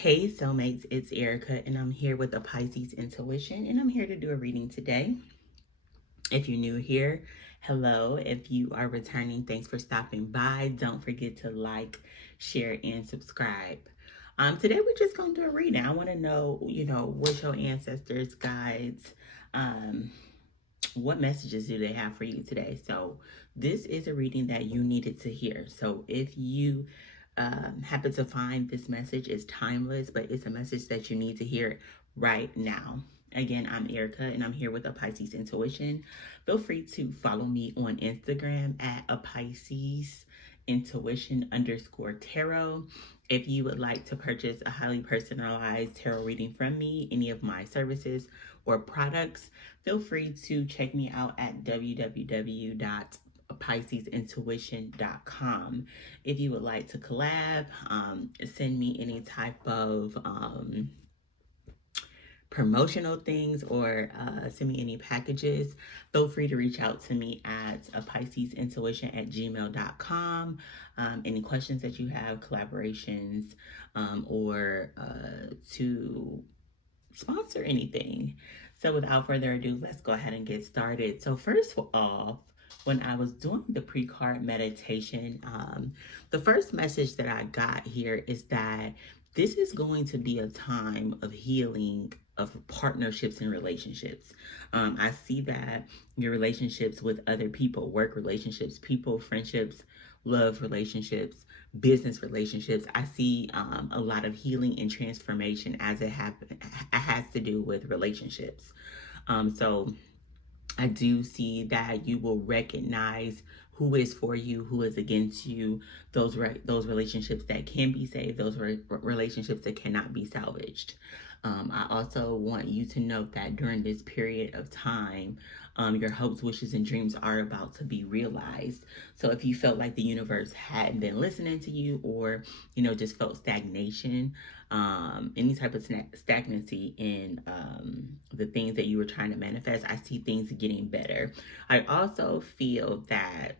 Hey soulmates, it's Erika and I'm here with a Pisces intuition and I'm here to do a reading today. If you're new here, hello. If you are returning, thanks for stopping by. Don't forget to like, share, and subscribe. Today we're just gonna do a reading. I want to know, what your ancestors, guides, what messages do they have for you today? So this is a reading that you needed to hear. So if you happen to find this message is timeless, but it's a message that you need to hear right now. Again, I'm Erica and I'm here with a Pisces intuition. Feel free to follow me on Instagram at a Pisces intuition _ tarot. If you would like to purchase a highly personalized tarot reading from me, any of my services or products, feel free to check me out at www.piscesintuition.com. If you would like to collab, send me any type of promotional things or send me any packages, feel free to reach out to me at a piscesintuition@gmail.com. Any questions that you have, collaborations, or to sponsor anything. So without further ado, let's go ahead and get started. So first of all, when I was doing the pre-card meditation, the first message that I got here is that this is going to be a time of healing of partnerships and relationships. I see that your relationships with other people, work relationships, people, friendships, love relationships, business relationships, I see a lot of healing and transformation as it has to do with relationships. So I do see that you will recognize who is for you, who is against you, those relationships that can be saved, those relationships that cannot be salvaged. I also want you to note that during this period of time, your hopes, wishes, and dreams are about to be realized. So if you felt like the universe hadn't been listening to you, or just felt stagnation, any type of stagnancy in the things that you were trying to manifest, I see things getting better. I also feel that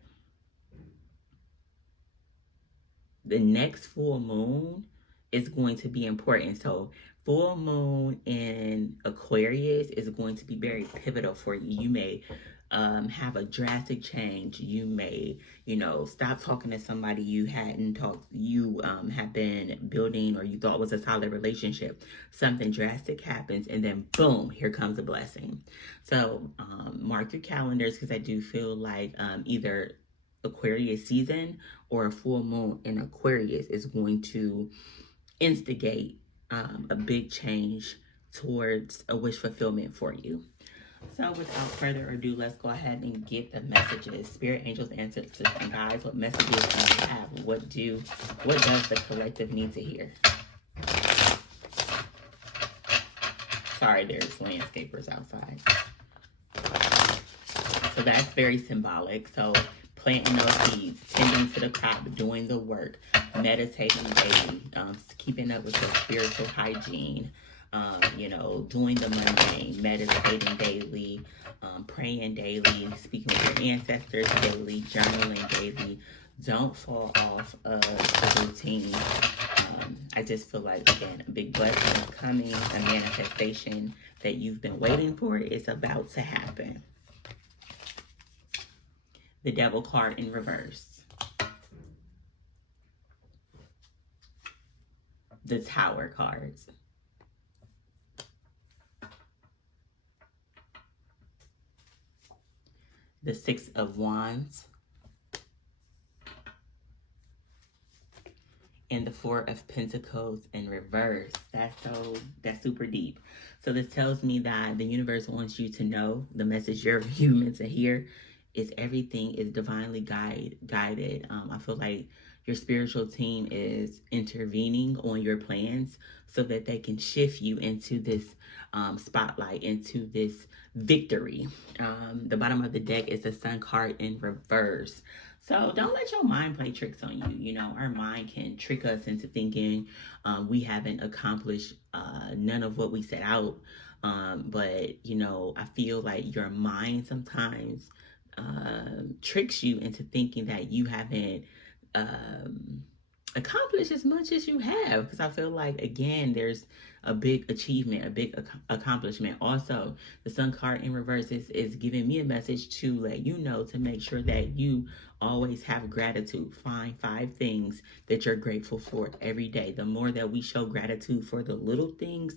the next full moon is going to be important. So full moon in Aquarius is going to be very pivotal for you. You may have a drastic change. You may, stop talking to somebody you hadn't talked, you have been building or you thought was a solid relationship. Something drastic happens and then boom, here comes a blessing. So mark your calendars, because I do feel like either Aquarius season or a full moon in Aquarius is going to instigate a big change towards a wish fulfillment for you. So without further ado, let's go ahead and get the messages. Spirit, angels, ancestors, and guides, what messages do you have? What does the collective need to hear? Sorry, there's landscapers outside. So that's very symbolic. So planting those seeds, tending to the crop, doing the work, meditating daily, keeping up with your spiritual hygiene, doing the mundane, meditating daily, praying daily, speaking with your ancestors daily, journaling daily. Don't fall off of the routine. I just feel like, again, a big blessing is coming, a manifestation that you've been waiting for is about to happen. The Devil card in reverse. The Tower cards. The Six of Wands. And the Four of Pentacles in reverse. That's super deep. So this tells me that the universe wants you to know the message you're meant to hear is everything is divinely guided. I feel like your spiritual team is intervening on your plans so that they can shift you into this spotlight, into this victory. The bottom of the deck is the Sun card in reverse. So don't let your mind play tricks on you. Our mind can trick us into thinking we haven't accomplished none of what we set out. But I feel like your mind sometimes tricks you into thinking that you haven't accomplish as much as you have, because I feel like, again, there's a big achievement, a big accomplishment. Also, the sun card in reverse is giving me a message to let you know to make sure that you always have gratitude. Find 5 things that you're grateful for every day. The more that we show gratitude for the little things,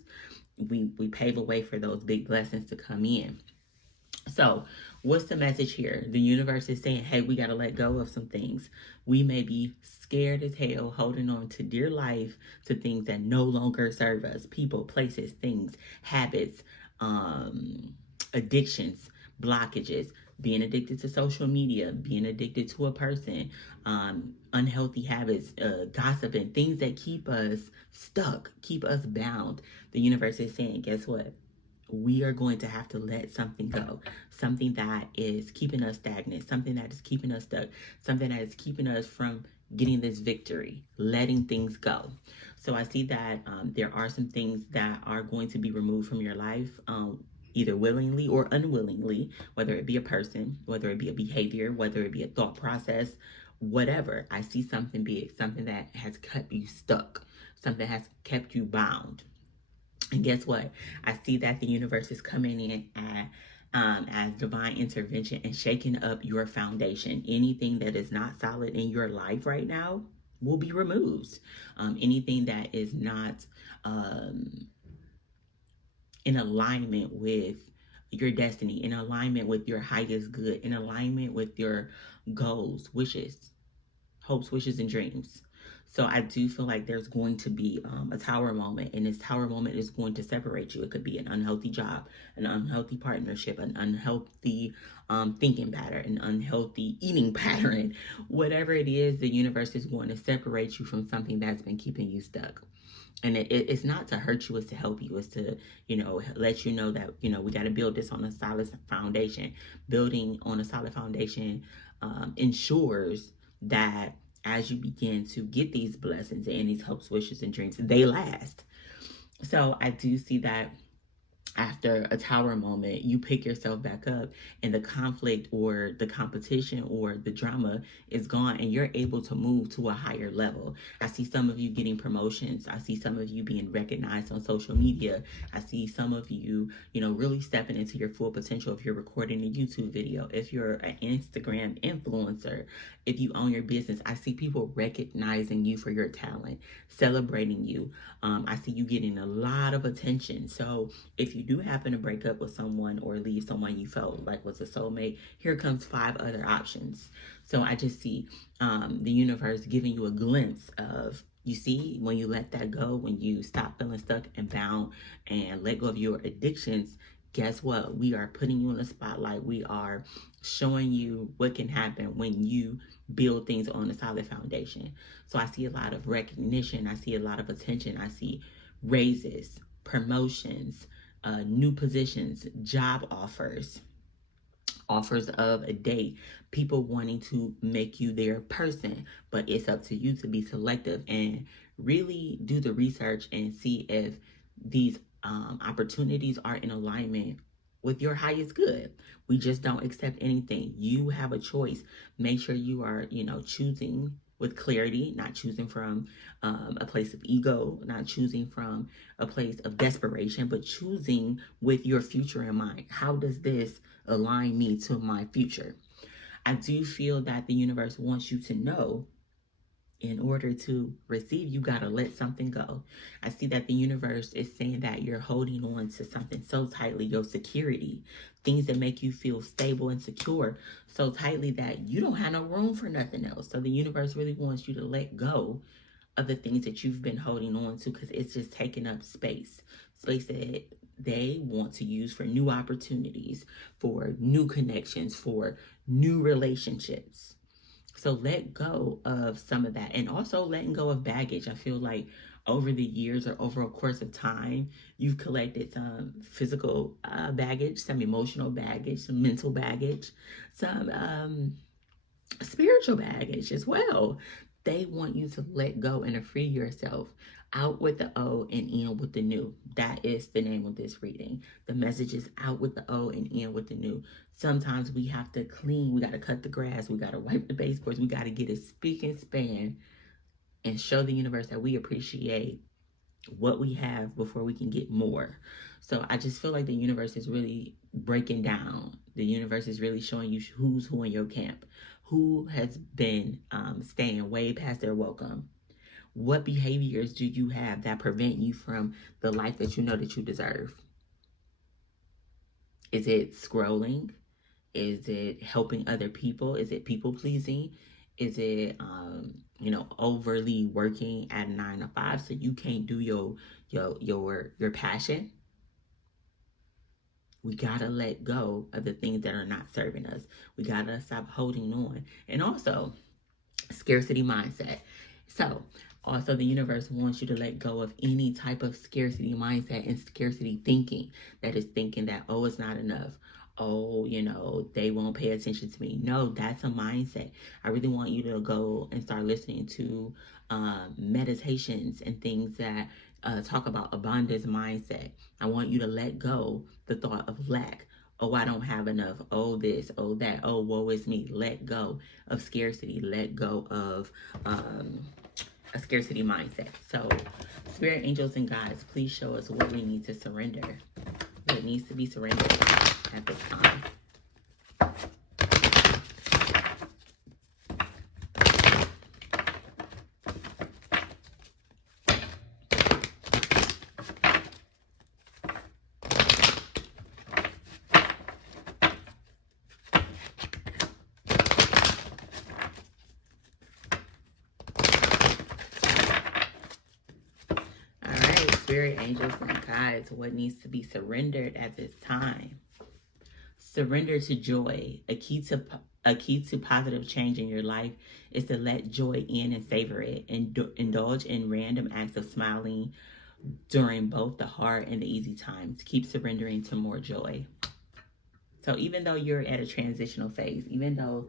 we pave a way for those big blessings to come in. So, what's the message here? The universe is saying, hey, we got to let go of some things. We may be scared as hell, holding on to dear life, to things that no longer serve us, people, places, things, habits, addictions, blockages, being addicted to social media, being addicted to a person, unhealthy habits, gossiping, things that keep us stuck, keep us bound. The universe is saying, guess what? We are going to have to let something go, something that is keeping us stagnant, something that is keeping us stuck, something that is keeping us from getting this victory, letting things go. So I see that there are some things that are going to be removed from your life, either willingly or unwillingly, whether it be a person, whether it be a behavior, whether it be a thought process, whatever. I see something big, something that has kept you stuck, something has kept you bound. And guess what? I see that the universe is coming in as divine intervention and shaking up your foundation. Anything that is not solid in your life right now will be removed. Anything that is not in alignment with your destiny, in alignment with your highest good, in alignment with your goals, wishes, hopes, wishes, and dreams. So I do feel like there's going to be a tower moment, and this tower moment is going to separate you. It could be an unhealthy job, an unhealthy partnership, an unhealthy thinking pattern, an unhealthy eating pattern. Whatever it is, the universe is going to separate you from something that's been keeping you stuck. And it's not to hurt you, it's to help you. It's to, let you know that, we got to build this on a solid foundation. Building on a solid foundation ensures that as you begin to get these blessings and these hopes, wishes, and dreams, they last. So I do see that after a tower moment, you pick yourself back up, and the conflict or the competition or the drama is gone, and you're able to move to a higher level. I see some of you getting promotions. I see some of you being recognized on social media. I see some of you, really stepping into your full potential. If you're recording a YouTube video, if you're an Instagram influencer, if you own your business, I see people recognizing you for your talent, celebrating you. I see you getting a lot of attention. So if you do happen to break up with someone or leave someone you felt like was a soulmate, here comes 5 other options. So I just see the universe giving you a glimpse of, you see, when you let that go, when you stop feeling stuck and bound and let go of your addictions, guess what? We are putting you in the spotlight. We are showing you what can happen when you build things on a solid foundation. So I see a lot of recognition. I see a lot of attention. I see raises, promotions, new positions, job offers, offers of a date, people wanting to make you their person. But it's up to you to be selective and really do the research and see if these opportunities are in alignment with your highest good. We just don't accept anything. You have a choice. Make sure you are, choosing with clarity, not choosing from a place of ego, not choosing from a place of desperation, but choosing with your future in mind. How does this align me to my future? I do feel that the universe wants you to know, in order to receive, you got to let something go. I see that the universe is saying that you're holding on to something so tightly, your security, things that make you feel stable and secure so tightly that you don't have no room for nothing else. So the universe really wants you to let go of the things that you've been holding on to, because it's just taking up space that they want to use for new opportunities, for new connections, for new relationships. So let go of some of that, and also letting go of baggage. I feel like over the years or over a course of time, you've collected some physical baggage, some emotional baggage, some mental baggage, some spiritual baggage as well. They want you to let go and to free yourself. Out with the old and in with the new. That is the name of this reading. The message is out with the old and in with the new. Sometimes we have to clean. We got to cut the grass. We got to wipe the baseboards. We got to get it spick and span and show the universe that we appreciate what we have before we can get more. So I just feel like the universe is really breaking down. The universe is really showing you who's who in your camp, who has been staying way past their welcome. What behaviors do you have that prevent you from the life that you know that you deserve? Is it scrolling? Is it helping other people? Is it people pleasing? Is it overly working at 9 to 5 so you can't do your passion? We gotta let go of the things that are not serving us. We gotta stop holding on. And also, scarcity mindset. So, also, the universe wants you to let go of any type of scarcity mindset and scarcity thinking that is thinking that, oh, it's not enough. Oh, they won't pay attention to me. No, that's a mindset. I really want you to go and start listening to meditations and things that talk about abundance mindset. I want you to let go the thought of lack. Oh, I don't have enough. Oh, this, oh, that. Oh, woe is me. Let go of scarcity. Let go of a scarcity mindset. So, spirit angels and guides, please show us what we need to surrender. What needs to be surrendered at this time. Spirit angels and guides, what needs to be surrendered at this time? Surrender to joy. A key to positive change in your life is to let joy in and savor it, and indulge in random acts of smiling during both the hard and the easy times. Keep surrendering to more joy. So even though you're at a transitional phase, even though,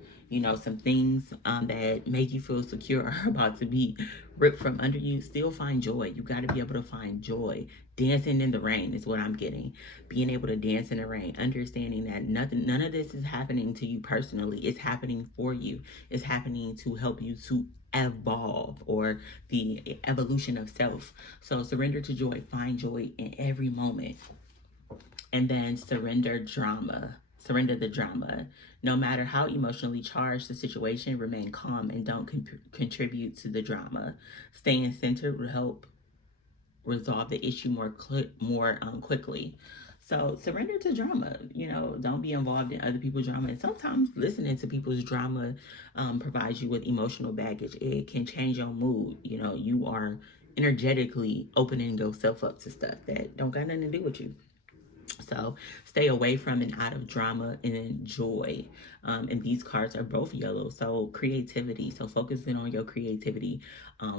some things that make you feel secure are about to be ripped from under you, still find joy. You got to be able to find joy. Dancing in the rain is what I'm getting. Being able to dance in the rain, understanding that none of this is happening to you personally. It's happening for you. It's happening to help you to evolve, or the evolution of self. So surrender to joy. Find joy in every moment. And then surrender the drama. No matter how emotionally charged the situation, remain calm and don't contribute to the drama. Staying centered will help resolve the issue more quickly. So surrender to drama. Don't be involved in other people's drama. And sometimes listening to people's drama provides you with emotional baggage. It can change your mood. You are energetically opening yourself up to stuff that don't got nothing to do with you. So stay away from and out of drama and joy. And these cards are both yellow. So creativity. So focusing on your creativity.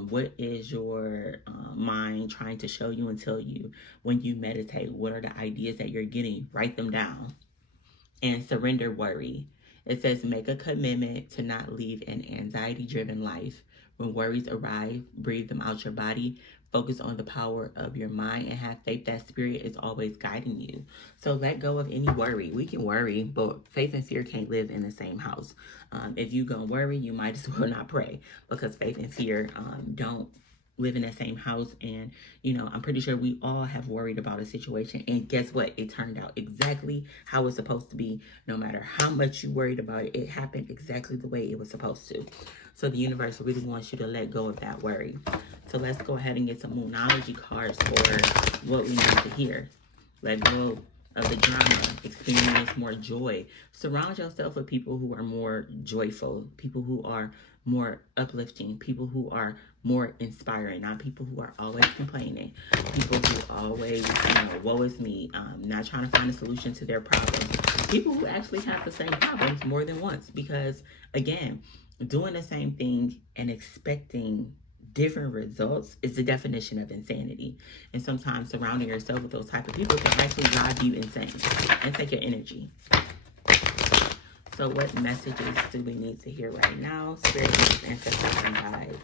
What is your mind trying to show you and tell you when you meditate? What are the ideas that you're getting? Write them down. And surrender worry. It says make a commitment to not live an anxiety-driven life. When worries arrive, breathe them out your body. Focus on the power of your mind and have faith that spirit is always guiding you. So let go of any worry. We can worry, but faith and fear can't live in the same house. If you're going to worry, you might as well not pray, because faith and fear don't live in that same house. And I'm pretty sure we all have worried about a situation, and guess what? It turned out exactly how it's supposed to be. No matter how much you worried about it, it happened exactly the way it was supposed to. So the universe really wants you to let go of that worry. So let's go ahead and get some Moonology cards for what we need to hear. Let go of the drama. Experience more joy. Surround yourself with people who are more joyful, people who are more uplifting, people who are more inspiring, not people who are always complaining, people who always, woe is me, not trying to find a solution to their problems, people who actually have the same problems more than once. Because again, doing the same thing and expecting different results is the definition of insanity. And sometimes surrounding yourself with those type of people can actually drive you insane and take your energy. So what messages do we need to hear right now? Spirit, ancestors, and guides.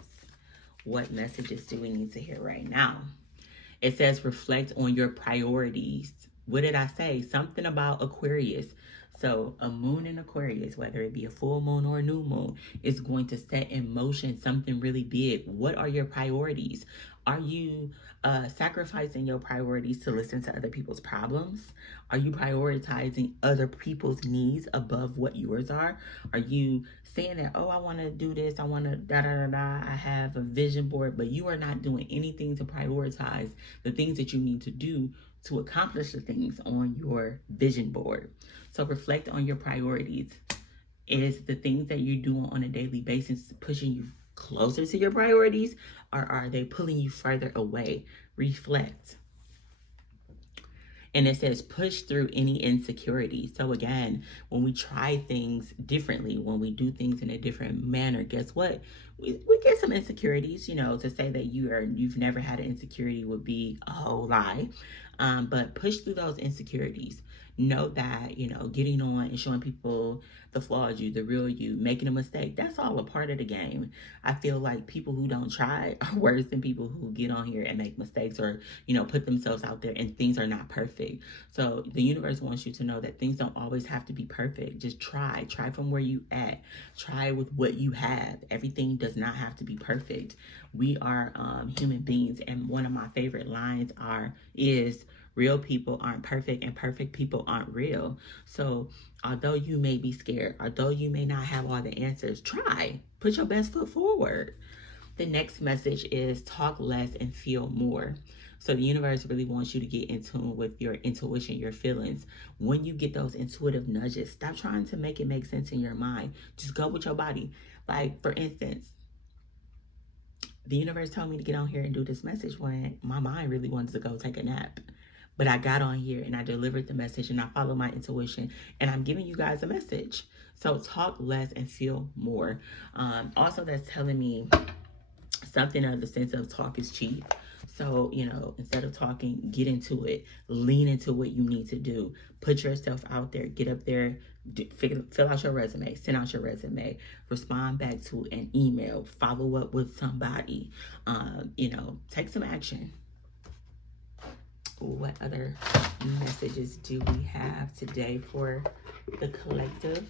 What messages do we need to hear right now? It says reflect on your priorities. What did I say? Something about Aquarius. So a moon in Aquarius, whether it be a full moon or a new moon, is going to set in motion something really big. What are your priorities? Are you sacrificing your priorities to listen to other people's problems? Are you prioritizing other people's needs above what yours are? Are you saying that, oh, I want to do this, I want to da da da da, I have a vision board, but you are not doing anything to prioritize the things that you need to do to accomplish the things on your vision board. So reflect on your priorities. Is the things that you're doing on a daily basis pushing you closer to your priorities, or are they pulling you further away? Reflect. And it says push through any insecurity. So again, when we try things differently, when we do things in a different manner, guess what? We get some insecurities. To say that you've never had an insecurity would be a whole lie. But push through those insecurities. Know that, getting on and showing people the flaws you, the real you, making a mistake, that's all a part of the game. I feel like people who don't try are worse than people who get on here and make mistakes, or, put themselves out there and things are not perfect. So the universe wants you to know that things don't always have to be perfect. Just try from where you at. Try with what you have. Everything does not have to be perfect. We are human beings, and one of my favorite lines is real people aren't perfect and perfect people aren't real. So although you may be scared, although you may not have all the answers, try. Put your best foot forward. The next message is talk less and feel more. So the universe really wants you to get in tune with your intuition, your feelings. When you get those intuitive nudges, stop trying to make it make sense in your mind. Just go with your body. Like, for instance, the universe told me to get on here and do this message when my mind really wanted to go take a nap. But I got on here and I delivered the message and I followed my intuition, and I'm giving you guys a message. So talk less and feel more. Also, that's telling me something of the sense of talk is cheap. So, instead of talking, get into it, lean into what you need to do, put yourself out there, get up there, fill out your resume, send out your resume, respond back to an email, follow up with somebody, take some action. What other messages do we have today for the collective?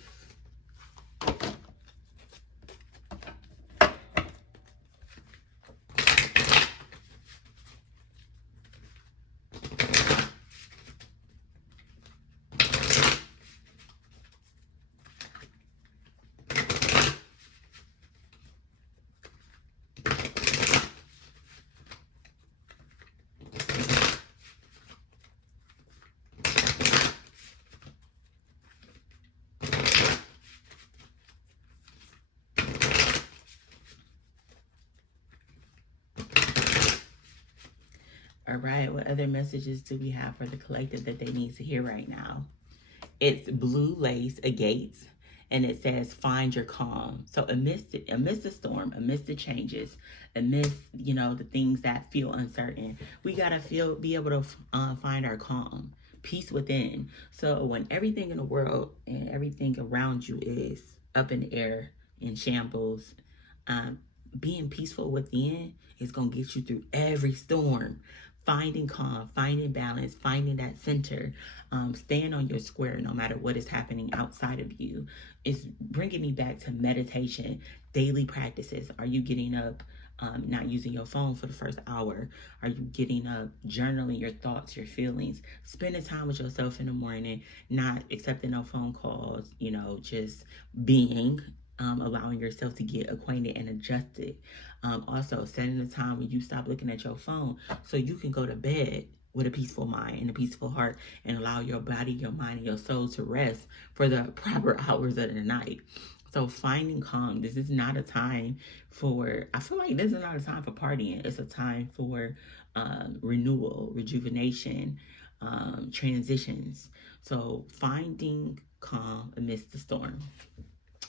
All right, what other messages do we have for the collective that they need to hear right now? It's blue lace agates, and it says find your calm. So amidst the storm, amidst the changes, amidst the things that feel uncertain, we gotta be able to find our calm, peace within. So when everything in the world and everything around you is up in the air, in shambles, being peaceful within is gonna get you through every storm. Finding calm, finding balance, finding that center, staying on your square no matter what is happening outside of you, is bringing me back to meditation, daily practices. Are you getting up, not using your phone for the first hour? Are you getting up, journaling your thoughts, your feelings, spending time with yourself in the morning, not accepting no phone calls, just being, allowing yourself to get acquainted and adjusted. Also, setting a time when you stop looking at your phone so you can go to bed with a peaceful mind and a peaceful heart, and allow your body, your mind, and your soul to rest for the proper hours of the night. So finding calm. This is not a time I feel like this is not a time for partying. It's a time for renewal, rejuvenation, transitions. So finding calm amidst the storm.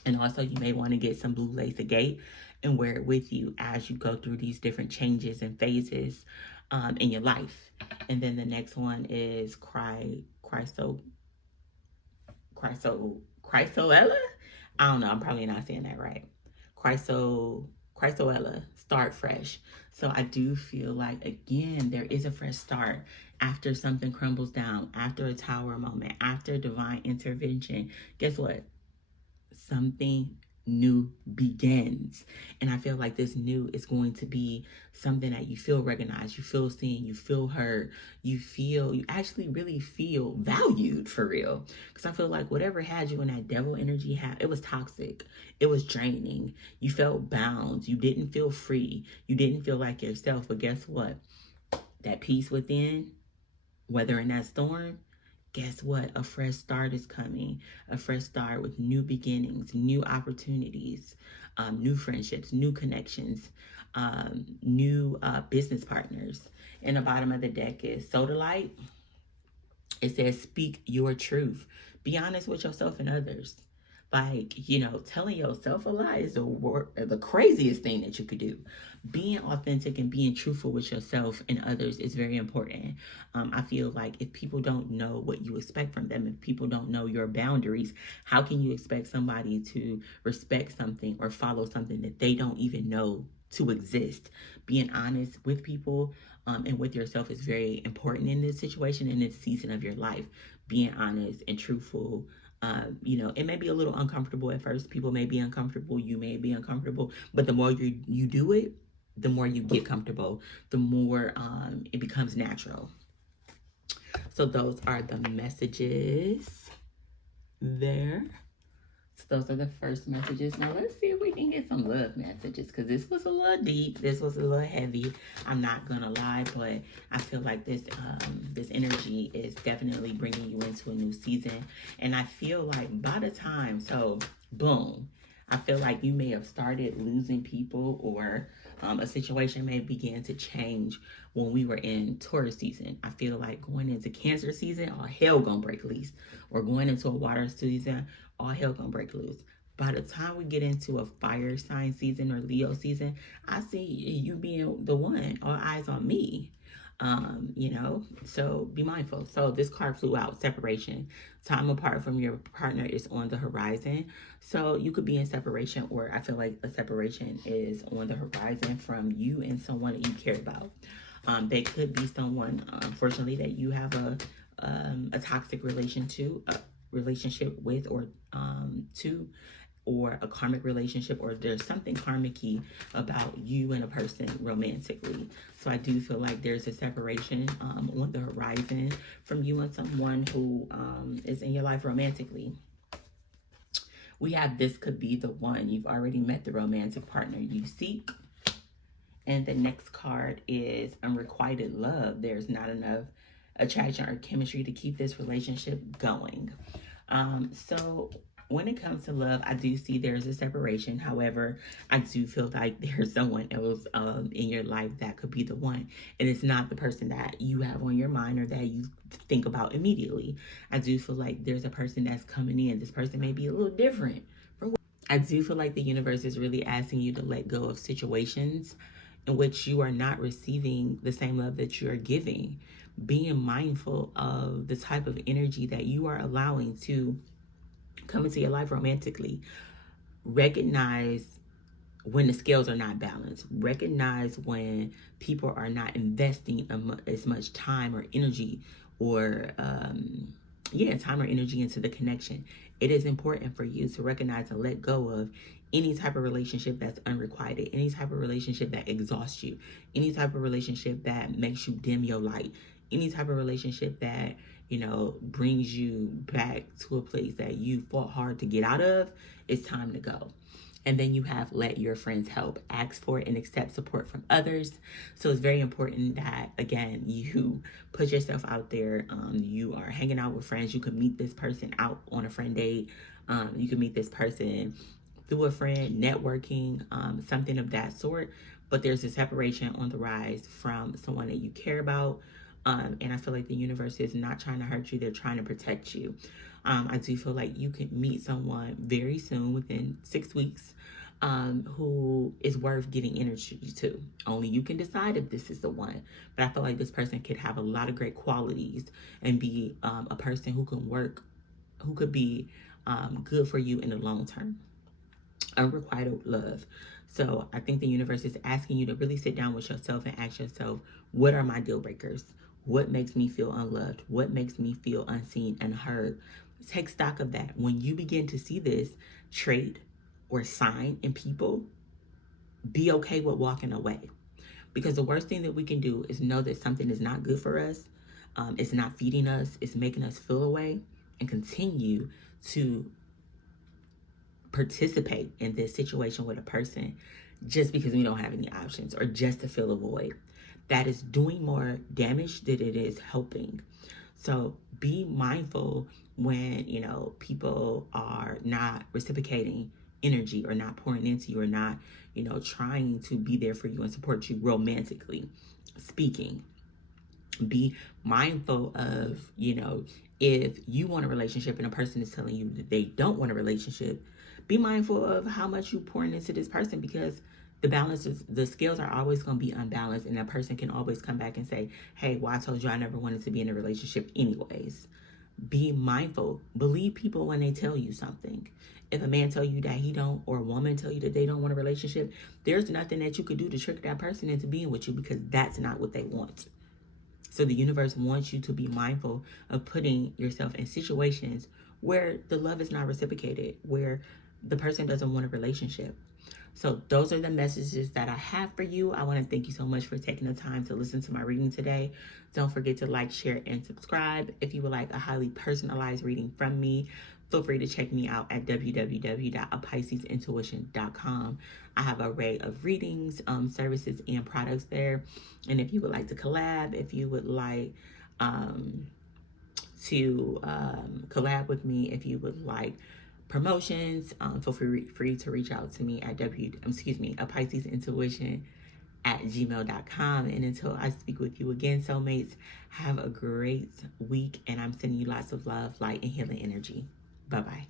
And also, you may want to get some blue lace agate and wear it with you as you go through these different changes and phases in your life. And then the next one is Chrysoella. I don't know. I'm probably not saying that right. Chrysoella, start fresh. So I do feel like, again, there is a fresh start after something crumbles down, after a tower moment, after divine intervention. Guess what? Something new begins. And I feel like this new is going to be something that you feel recognized, you feel seen, you feel heard, you actually really feel valued for real. Because I feel like whatever had you in that devil energy, it was toxic, it was draining, you felt bound, you didn't feel free, you didn't feel like yourself. But guess what? That peace within, whether in that storm, guess what? A fresh start is coming. A fresh start with new beginnings, new opportunities, new friendships, new connections, new business partners. And the bottom of the deck is soda light. It says, speak your truth. Be honest with yourself and others. Like, telling yourself a lie is the craziest thing that you could do. Being authentic and being truthful with yourself and others is very important. I feel like if people don't know what you expect from them, if people don't know your boundaries, how can you expect somebody to respect something or follow something that they don't even know to exist? Being honest with people and with yourself is very important in this situation, in this season of your life. Being honest and truthful. It may be a little uncomfortable at first. People may be uncomfortable. You may be uncomfortable. But the more you do it, the more you get comfortable, the more it becomes natural. So those are the messages there. So those are the first messages. Now let's see if we can get some love messages, because this was a little deep. This was a little heavy. I'm not gonna lie, but I feel like this energy is definitely bringing you into a new season. And I feel like by the time, so boom, I feel like you may have started losing people, or a situation may begin to change when we were in Taurus season. I feel like going into Cancer season, all hell gonna break loose. Or going into a water season, all hell gonna break loose. By the time we get into a fire sign season or Leo season, I see you being the one, all eyes on me. So be mindful. So this card flew out, separation. Time apart from your partner is on the horizon. So you could be in separation, or I feel like a separation is on the horizon from you and someone that you care about. They could be someone, unfortunately, that you have a toxic relationship with, or to, or a karmic relationship, or there's something karmic-y about you and a person romantically. So I do feel like there's a separation on the horizon from you and someone who is in your life romantically. We have, this could be the one. You've already met the romantic partner you seek. And the next card is unrequited love. There's not enough attraction or chemistry to keep this relationship going. So when it comes to love, I do see there's a separation. However, I do feel like there's someone else in your life that could be the one. And it's not the person that you have on your mind or that you think about immediately. I do feel like there's a person that's coming in. This person may be a little different. I do feel like the universe is really asking you to let go of situations in which you are not receiving the same love that you are giving. Being mindful of the type of energy that you are allowing to come into your life romantically. Recognize when the scales are not balanced. Recognize when people are not investing as much time or energy, or time or energy into the connection. It is important for you to recognize and let go of any type of relationship that's unrequited, any type of relationship that exhausts you, any type of relationship that makes you dim your light, any type of relationship that brings you back to a place that you fought hard to get out of. It's time to go. And then you have let your friends help. Ask for and accept support from others. So it's very important that, again, you put yourself out there. You are hanging out with friends. You could meet this person out on a friend date. You can meet this person through a friend, networking, something of that sort. But there's a separation on the rise from someone that you care about. And I feel like the universe is not trying to hurt you. They're trying to protect you. I do feel like you can meet someone very soon, within 6 weeks, who is worth giving energy to. Only you can decide if this is the one. But I feel like this person could have a lot of great qualities and be a person who can work, who could be good for you in the long term. Unrequited love. So I think the universe is asking you to really sit down with yourself and ask yourself, what are my deal breakers? What makes me feel unloved? What makes me feel unseen, unheard? Take stock of that. When you begin to see this trait or sign in people, be okay with walking away. Because the worst thing that we can do is know that something is not good for us, it's not feeding us, it's making us feel away, and continue to participate in this situation with a person just because we don't have any options or just to fill a void. That is doing more damage than it is helping. So be mindful when, people are not reciprocating energy or not pouring into you or not, trying to be there for you and support you romantically speaking. Be mindful of, if you want a relationship and a person is telling you that they don't want a relationship, be mindful of how much you pouring into this person, because the scales are always going to be unbalanced, and that person can always come back and say, hey, well, I told you I never wanted to be in a relationship anyways. Be mindful. Believe people when they tell you something. If a man tell you that he don't, or a woman tell you that they don't want a relationship, there's nothing that you could do to trick that person into being with you, because that's not what they want. So the universe wants you to be mindful of putting yourself in situations where the love is not reciprocated, where the person doesn't want a relationship. So those are the messages that I have for you. I want to thank you so much for taking the time to listen to my reading today. Don't forget to like, share, and subscribe. If you would like a highly personalized reading from me, feel free to check me out at www.apiscesintuition.com. I have an array of readings, services, and products there. And if you would like to collab, if you would like to collab with me, if you would like promotions, feel free to reach out to me at apiscesintuition@gmail.com. And until I speak with you again, soulmates, have a great week, and I'm sending you lots of love, light, and healing energy. Bye-bye.